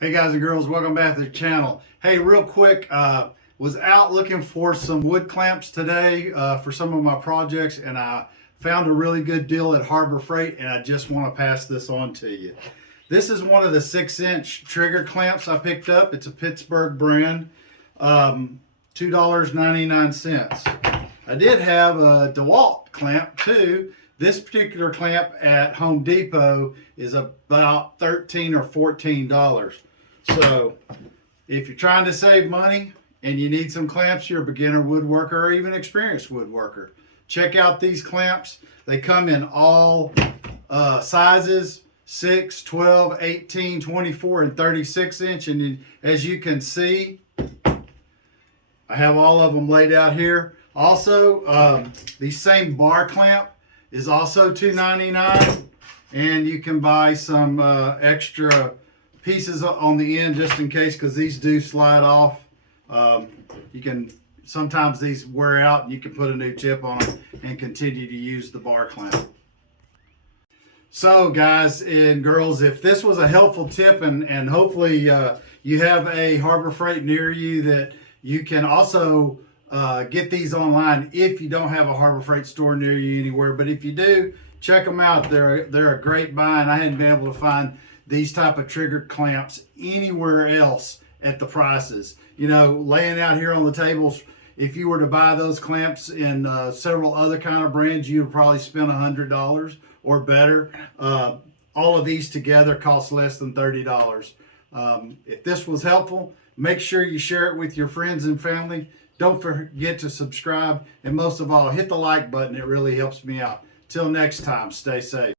Hey guys and girls, welcome back to the channel. Hey, real quick, was out looking for some wood clamps today for some of my projects, and I found a really good deal at Harbor Freight, and I just want to pass this on to you. This is one of the 6-inch trigger clamps I picked up. It's a Pittsburg brand, $2.99. I did have a DeWalt clamp too. This particular clamp at Home Depot is about $13 or $14. So if you're trying to save money and you need some clamps, you're a beginner woodworker or even experienced woodworker, check out these clamps. They come in all sizes, 6, 12, 18, 24, and 36 inch. And as you can see, I have all of them laid out here. Also, the same bar clamp is also $2.99, and you can buy some extra pieces on the end just in case, because these do slide off. You can sometimes these wear out, and you can put a new tip on them and continue to use the bar clamp. So guys and girls, if this was a helpful tip, and hopefully you have a Harbor Freight near you that you can also get these online if you don't have a Harbor Freight store near you anywhere. But if you do, check them out. They're a great buy, and I hadn't been able to find these type of trigger clamps anywhere else at the prices. You know, laying out here on the tables, if you were to buy those clamps in several other kind of brands, you would probably spend $100 or better. All of these together cost less than $30. If this was helpful, make sure you share it with your friends and family. Don't forget to subscribe, and most of all, hit the like button. It really helps me out. Till next time, stay safe.